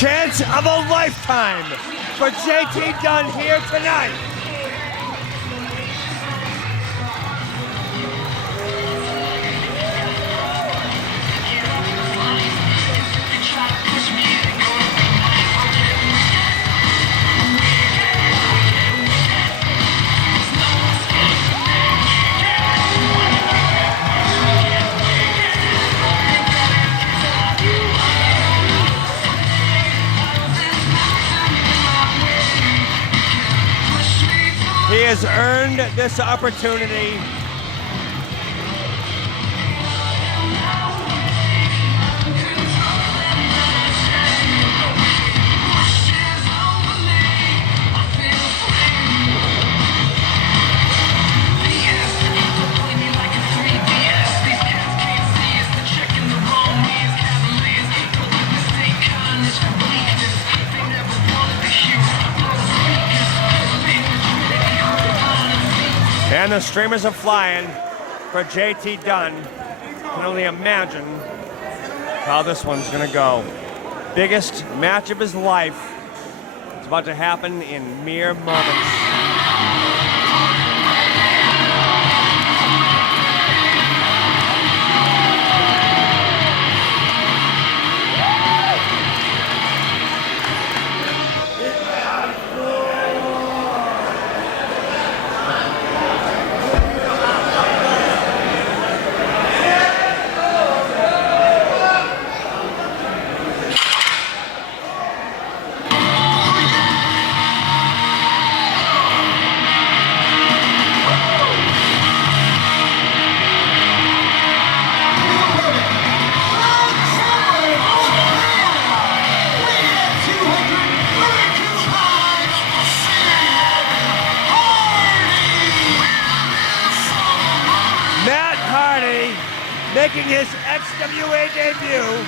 Chance of a lifetime for JT Dunn here tonight. He has earned this opportunity. And the streamers are flying for JT Dunn. Can only imagine how this one's gonna go. Biggest match of his life. It's about to happen in mere moments. Making his XWA debut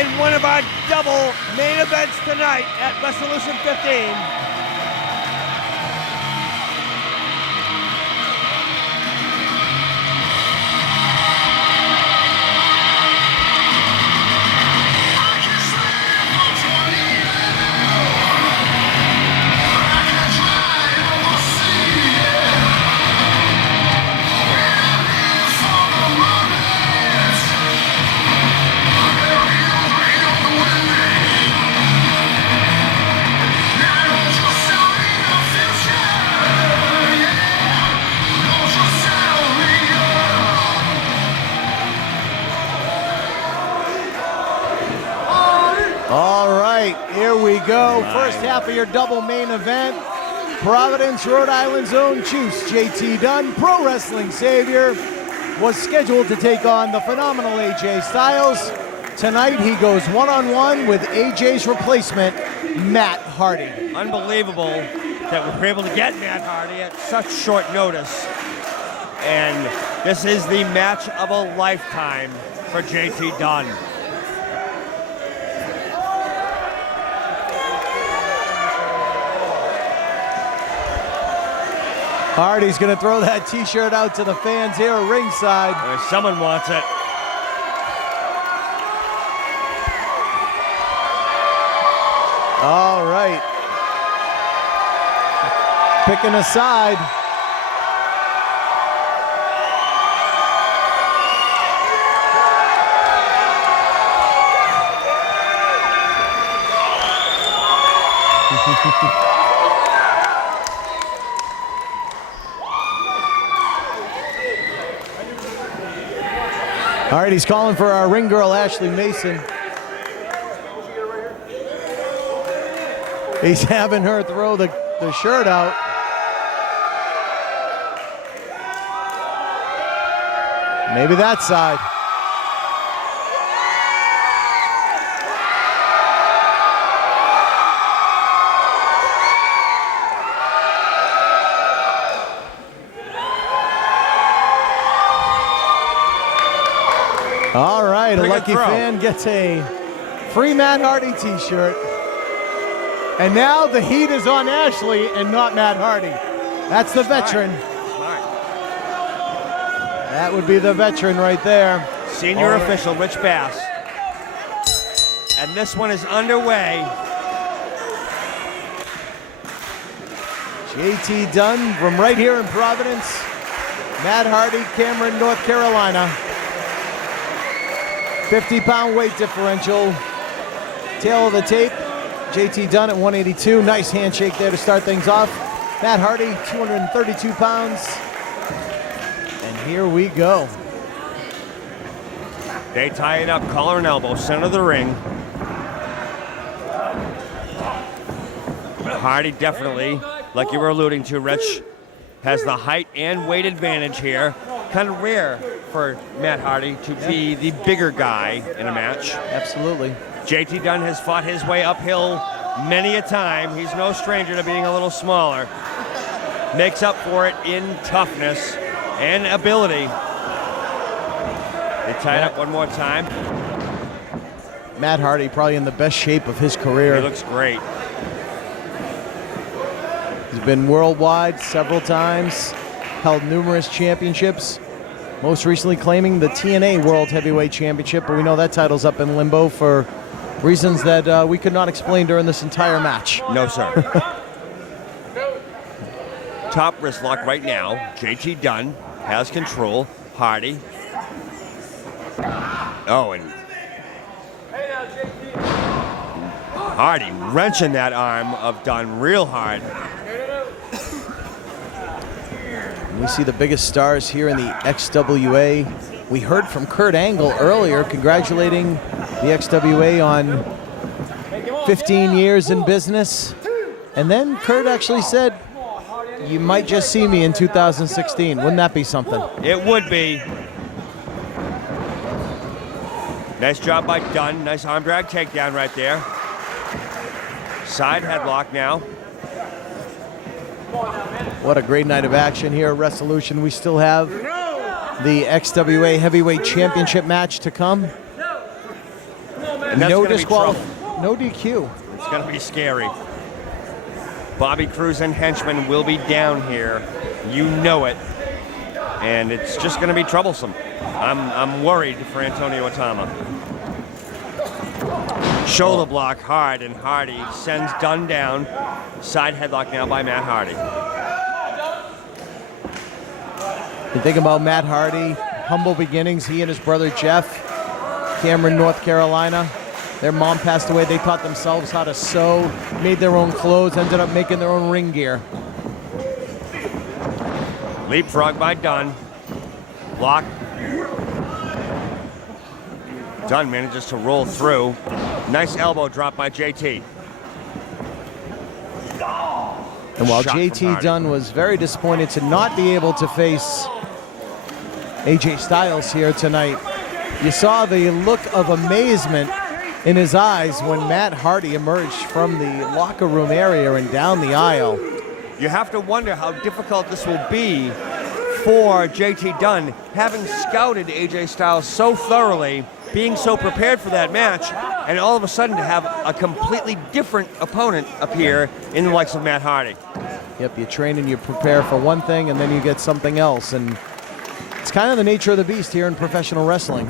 in one of our double main events tonight at Wrestlution 15. All right, here we go. First half of your double main event. Providence, Rhode Island's own Juice, JT Dunn, pro wrestling savior, was scheduled to take on the phenomenal AJ Styles. Tonight, he goes one-on-one with AJ's replacement, Matt Hardy. Unbelievable that we were able to get Matt Hardy at such short notice. And this is the match of a lifetime for JT Dunn. Hardy's gonna throw that t-shirt out to the fans here at ringside. Someone wants it. All right. Picking a side. All right, he's calling for our ring girl, Ashley Mason. He's having her throw the shirt out. Maybe that side. All right, a lucky fan gets a free Matt Hardy t-shirt. And now the heat is on Ashley and not Matt Hardy. That's the veteran. That would be the veteran right there. Senior official Rich Bass. and this one is underway. JT Dunn from right here in Providence. Matt Hardy, Cameron, North Carolina. 50-pound weight differential. Tail of the tape, JT Dunn at 182. Nice handshake there to start things off. Matt Hardy, 232 pounds. And here we go. They tie it up, collar and elbow, center of the ring. Hardy definitely, like you were alluding to, Rich, has the height and weight advantage here. Kind of rare for Matt Hardy to be the bigger guy in a match. Absolutely. JT Dunn has fought his way uphill many a time. He's no stranger to being a little smaller. Makes up for it in toughness and ability. They tie it up one more time. Matt Hardy probably in the best shape of his career. He looks great. He's been worldwide several times, held numerous championships, most recently claiming the TNA World Heavyweight Championship, but we know that title's up in limbo for reasons that we could not explain during this entire match. No, sir. Top wrist lock right now. JT Dunn has control. Hardy. Oh, and Hardy wrenching that arm of Dunn real hard. We see the biggest stars here in the XWA. We heard from Kurt Angle earlier congratulating the XWA on 15 years in business. And then Kurt actually said, you might just see me in 2016. Wouldn't that be something? It would be. Nice job by Dunn. Nice arm drag takedown right there. Side headlock now. What a great night of action here at Wrestlution. We still have the XWA Heavyweight Championship match to come. And that's No gonna be trouble. no DQ. It's going to be scary. Bobby Cruz and henchmen will be down here. You know it. And it's just going to be troublesome. I'm worried for Antonio Atama. Shoulder block hard, and Hardy sends Dunn down. Side headlock now by Matt Hardy. You think about Matt Hardy, humble beginnings. He and his brother Jeff, Cameron, North Carolina. Their mom passed away. They taught themselves how to sew, made their own clothes, ended up making their own ring gear. Leapfrog by Dunn. Block. Dunn manages to roll through. Nice elbow drop by JT. And while Shot from JT Hardy. Dunn was very disappointed to not be able to face AJ Styles here tonight, you saw the look of amazement in his eyes when Matt Hardy emerged from the locker room area and down the aisle. You have to wonder how difficult this will be for JT Dunn, having scouted AJ Styles so thoroughly, being so prepared for that match, and all of a sudden to have a completely different opponent appear in the likes of Matt Hardy. Yep, you train and you prepare for one thing and then you get something else. And it's kind of the nature of the beast here in professional wrestling.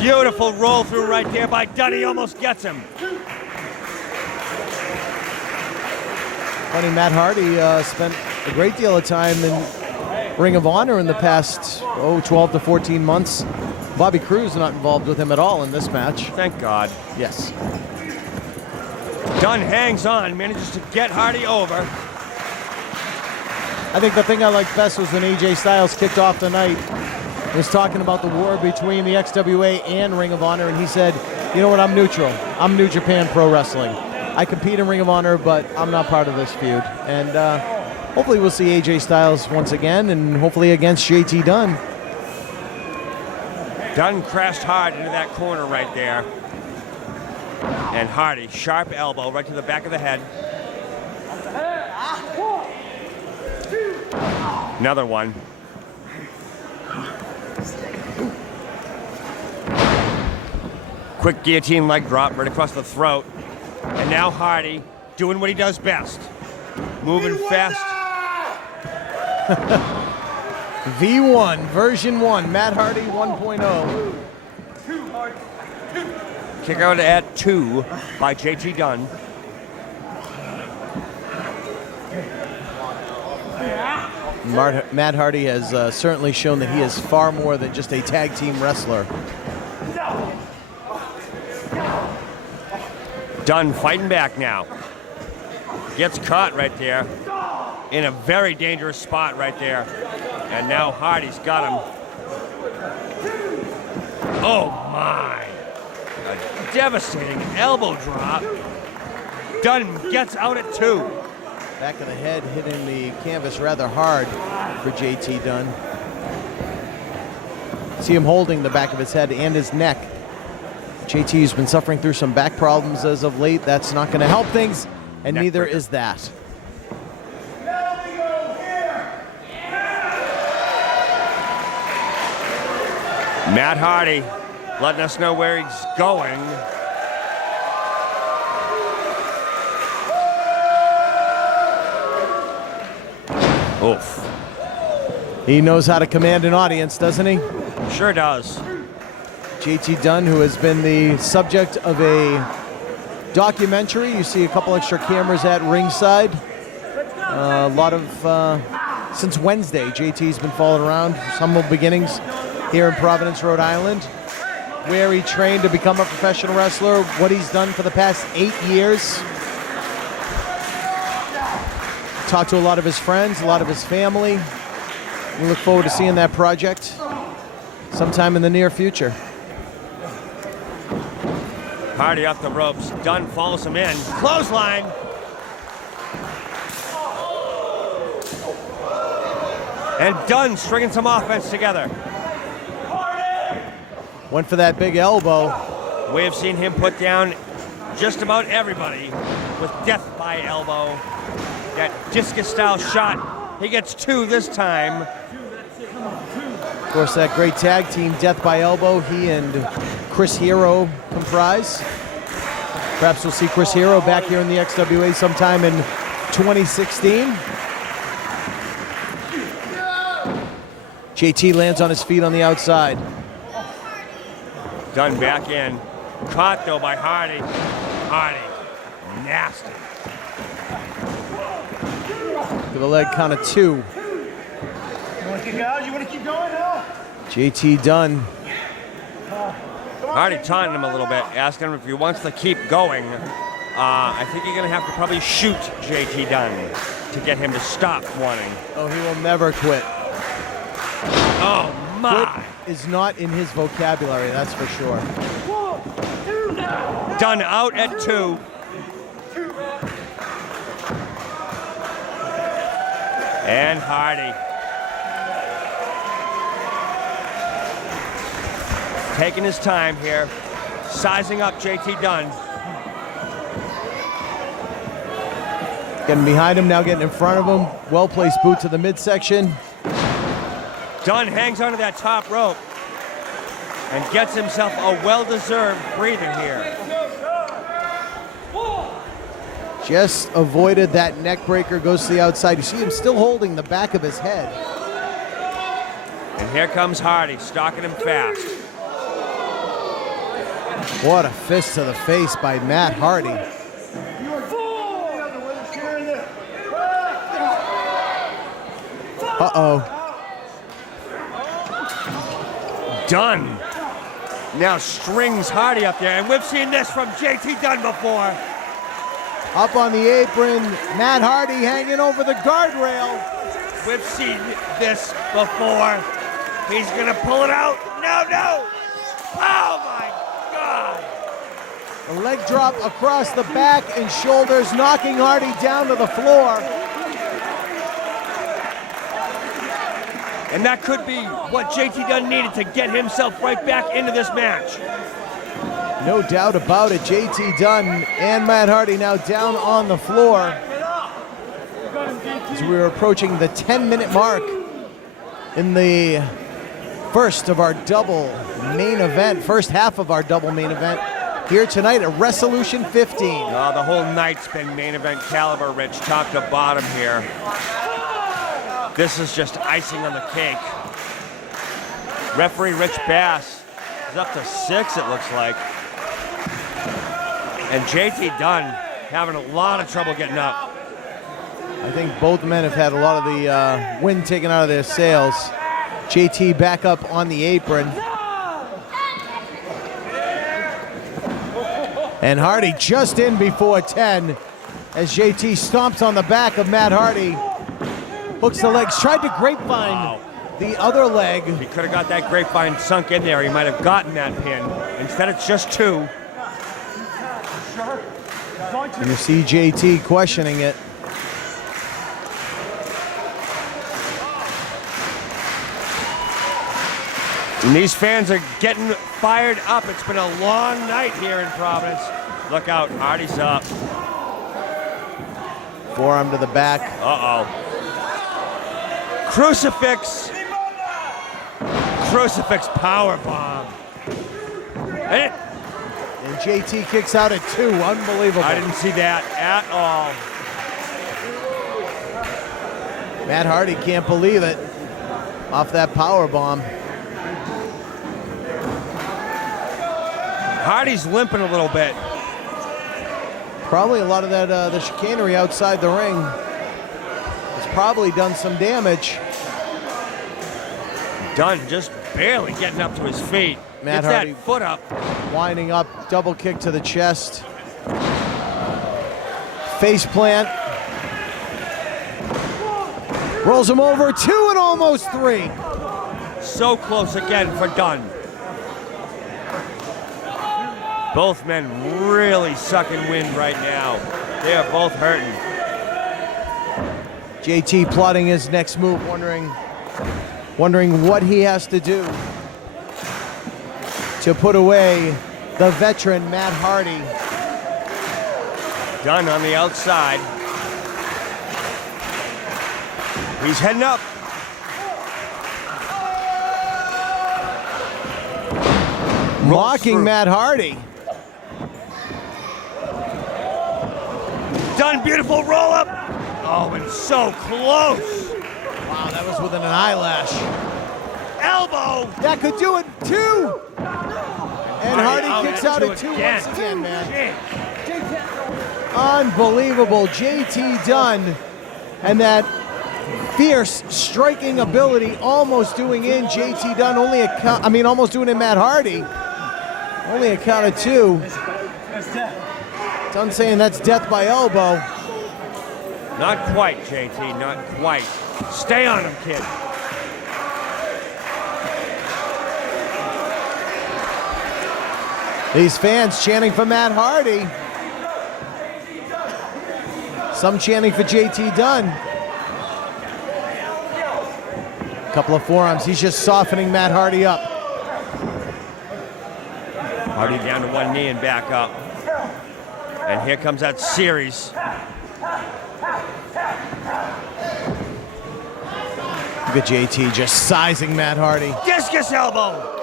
Beautiful roll through right there by Dunn. He almost gets him. Funny, Matt Hardy spent a great deal of time in Ring of Honor in the past 12 to 14 months. Bobby Cruz not involved with him at all in this match. Thank God. Yes. Dunn hangs on, manages to get Hardy over. I think the thing I liked best was when AJ Styles kicked off the night. He was talking about the war between the XWA and Ring of Honor, and he said, you know what, I'm neutral. I'm New Japan Pro Wrestling. I compete in Ring of Honor, but I'm not part of this feud. And hopefully we'll see AJ Styles once again, and hopefully against JT Dunn. Dunn crashed hard into that corner right there. And Hardy, sharp elbow right to the back of the head. Another one. Quick guillotine leg drop right across the throat. And now Hardy doing what he does best. Moving fast. V1, version 1, Matt Hardy 1.0. Kick out at 2 by JT Dunn. Matt Hardy has certainly shown that he is far more than just a tag team wrestler. Dunn fighting back now. Gets caught right there in a very dangerous spot right there. And now Hardy's got him. Oh my. A devastating elbow drop. Dunn gets out at 2. Back of the head hitting the canvas rather hard for JT Dunn. See him holding the back of his head and his neck. JT's been suffering through some back problems as of late. That's not going to help things, and Neck neither breaker. is that. Matt Hardy letting us know where he's going. Oof. He knows how to command an audience, doesn't he? Sure does. JT Dunn, who has been the subject of a documentary. You see a couple extra cameras at ringside. A lot of, since Wednesday, JT's been followed around, humble beginnings here in Providence, Rhode Island, where he trained to become a professional wrestler, what he's done for the past 8 years. Talked to a lot of his friends, a lot of his family. We look forward to seeing that project sometime in the near future. Hardy off the ropes. Dunn follows him in. Clothesline. And Dunn stringing some offense together. Went for that big elbow. We have seen him put down just about everybody with death by elbow. That discus style shot. He gets 2 this time. Of course, that great tag team, Death by Elbow, he and Chris Hero comprise. Perhaps we'll see Chris Hero back here in the XWA sometime in 2016. JT lands on his feet on the outside. Dunn back in. Caught though by Hardy. Hardy. Nasty. To the leg count of 2. You want to keep going? You want to keep going now? JT Dunn. Hardy taunting him a little bit, asking him if he wants to keep going. I think you're going to have to probably shoot JT Dunn to get him to stop wanting. Oh, he will never quit. Oh, my. Quit is not in his vocabulary, that's for sure. Dunn out at 2. And Hardy. Taking his time here, sizing up JT Dunn. Getting behind him, now getting in front of him. Well-placed boot to the midsection. Dunn hangs onto that top rope and gets himself a well-deserved breather here. Just avoided that neck breaker, goes to the outside. You see him still holding the back of his head. And here comes Hardy, stalking him fast. What a fist to the face by Matt Hardy. Uh-oh. Dunn now strings Hardy up there, and we've seen this from JT Dunn before. Up on the apron, Matt Hardy hanging over the guardrail. We've seen this before. He's gonna pull it out. No. Oh my God. A leg drop across the back and shoulders, knocking Hardy down to the floor. And that could be what JT Dunn needed to get himself right back into this match. No doubt about it. JT Dunn and Matt Hardy now down on the floor as we are approaching the 10-minute mark in the first of our double main event, first half of our double main event here tonight at Wrestlution 15. Oh, the whole night's been main event caliber, Rich, top to bottom here. This is just icing on the cake. Referee Rich Bass is up to 6, it looks like. And JT Dunn having a lot of trouble getting up. I think both men have had a lot of the wind taken out of their sails. JT back up on the apron. And Hardy just in before 10 as JT stomps on the back of Matt Hardy. Hooks the legs, tried to grapevine the other leg. He could have got that grapevine sunk in there. He might have gotten that pin. Instead, it's just 2. And you see JT questioning it. And these fans are getting fired up. It's been a long night here in Providence. Look out, Hardy's up. Forearm to the back. Uh-oh. Crucifix. Crucifix powerbomb. And JT kicks out at 2. Unbelievable. I didn't see that at all. Matt Hardy can't believe it. Off that powerbomb. Hardy's limping a little bit. Probably a lot of that the chicanery outside the ring has probably done some damage. Dunn just barely getting up to his feet. Matt Gets Hardy that foot up. Winding up, double kick to the chest. Face plant. Rolls him over, 2 and almost 3. So close again for Dunn. Both men really sucking wind right now. They are both hurting. JT plotting his next move, wondering what he has to do to put away the veteran Matt Hardy. Dunn on the outside. He's heading up. Mocking Matt Hardy. Dunn, beautiful roll up. Oh, and so close. Wow, that was within an eyelash. Elbow. That could do it, 2. And Hardy kicks out at 2 once again, man. Unbelievable. JT Dunn and that fierce striking ability almost doing in JT Dunn, almost doing in Matt Hardy. Only a count of 2. Dunn saying that's death by elbow. Not quite, JT, not quite. Stay on him, kid. These fans chanting for Matt Hardy. Some chanting for JT Dunn. A couple of forearms. He's just softening Matt Hardy up. Hardy down to one knee and back up. And here comes that series. Look at JT just sizing Matt Hardy. Discus elbow.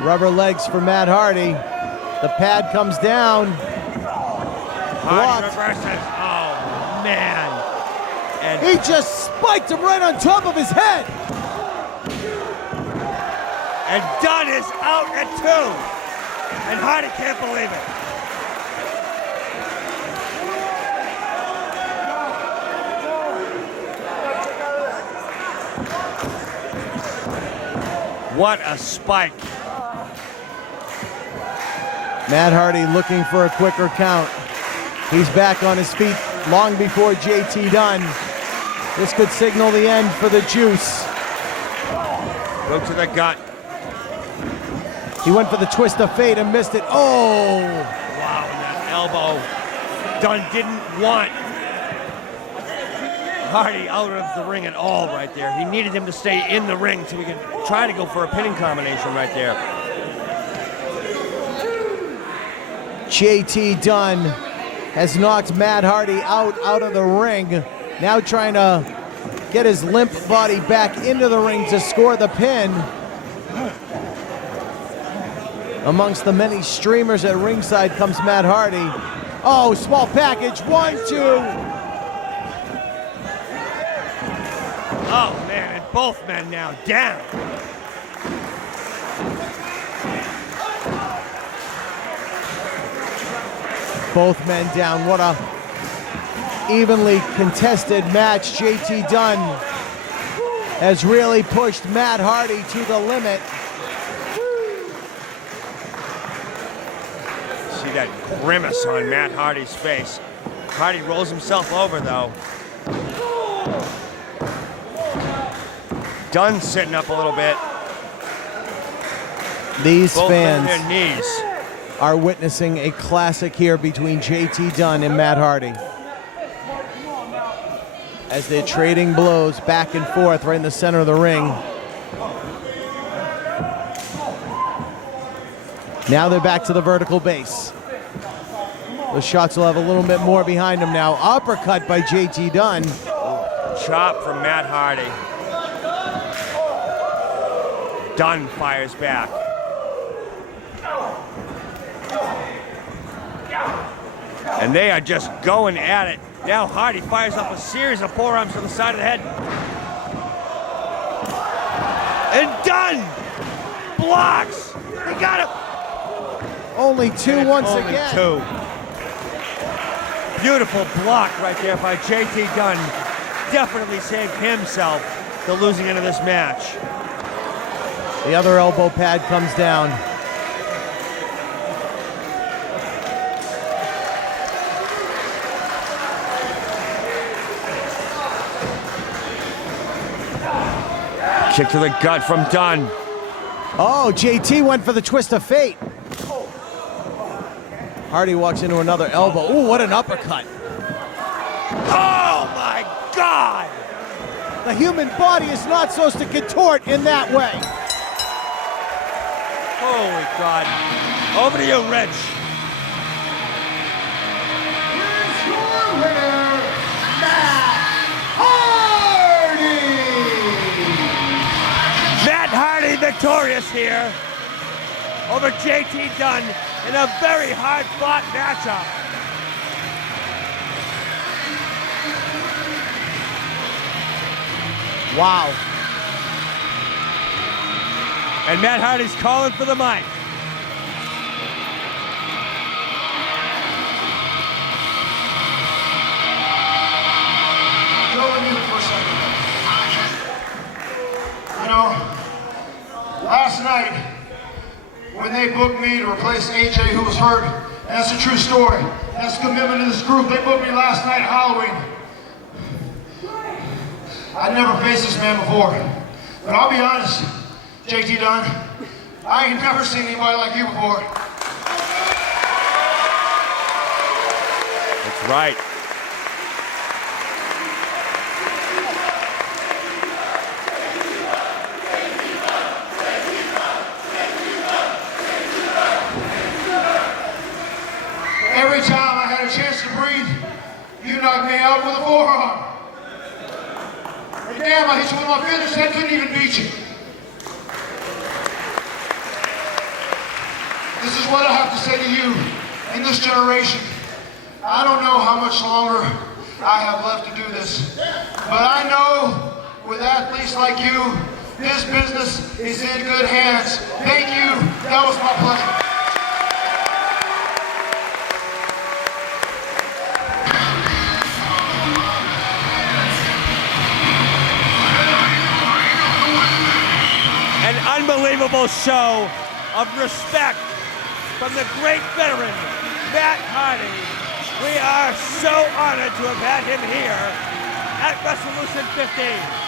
Rubber legs for Matt Hardy. The pad comes down. Hardy reverses. Oh, man. And he just spiked him right on top of his head. And Dunn is out at 2. And Hardy can't believe it. What a spike. Matt Hardy looking for a quicker count. He's back on his feet long before JT Dunn. This could signal the end for the Juice. Go to the gut. He went for the twist of fate and missed it. Oh! Wow, and that elbow. Dunn didn't want Hardy out of the ring at all right there. He needed him to stay in the ring so he could try to go for a pinning combination right there. JT Dunn has knocked Matt Hardy out of the ring. Now trying to get his limp body back into the ring to score the pin. Amongst the many streamers at ringside comes Matt Hardy. Oh, small package, 1, 2. Oh, man, and both men now down. Both men down. What a evenly contested match. JT Dunn has really pushed Matt Hardy to the limit. See that grimace on Matt Hardy's face. Hardy rolls himself over, though. Dunn sitting up a little bit. These Both on fans their knees. are witnessing a classic here between JT Dunn and Matt Hardy, as they're trading blows back and forth right in the center of the ring. Now they're back to the vertical base. The shots will have a little bit more behind them now. Uppercut by JT Dunn. Chop from Matt Hardy. Dunn fires back. And they are just going at it. Now Hardy fires up a series of forearms to the side of the head. And Dunn blocks. He got him. Only two once Only again. two. Beautiful block right there by JT Dunn. Definitely saved himself the losing end of this match. The other elbow pad comes down. Kick to the gut from Dunn. Oh, JT went for the twist of fate. Hardy walks into another elbow. Ooh, what an uppercut. Oh my God! The human body is not supposed to contort in that way. Holy God. Over to you, Rich. Here's your winner, Matt Hardy! Matt Hardy victorious here over JT Dunn in a very hard-fought matchup. Wow. And Matt Hardy's calling for the mic. Go on mute for a second. You know, last night, when they booked me to replace AJ, who was hurt, and that's a true story. That's a commitment to this group. They booked me last night at Halloween. I'd never faced this man before. But I'll be honest, JT Dunn, I ain't never seen anybody like you before. That's right. Every time I had a chance to breathe, you knocked me out with a forearm. And damn, I hit you with my finish. I couldn't even beat you. This is what I have to say to you in this generation. I don't know how much longer I have left to do this, but I know with athletes like you, this business is in good hands. Thank you. That was my pleasure. An unbelievable show of respect from the great veteran, Matt Hardy. We are so honored to have had him here at Wrestlution 15.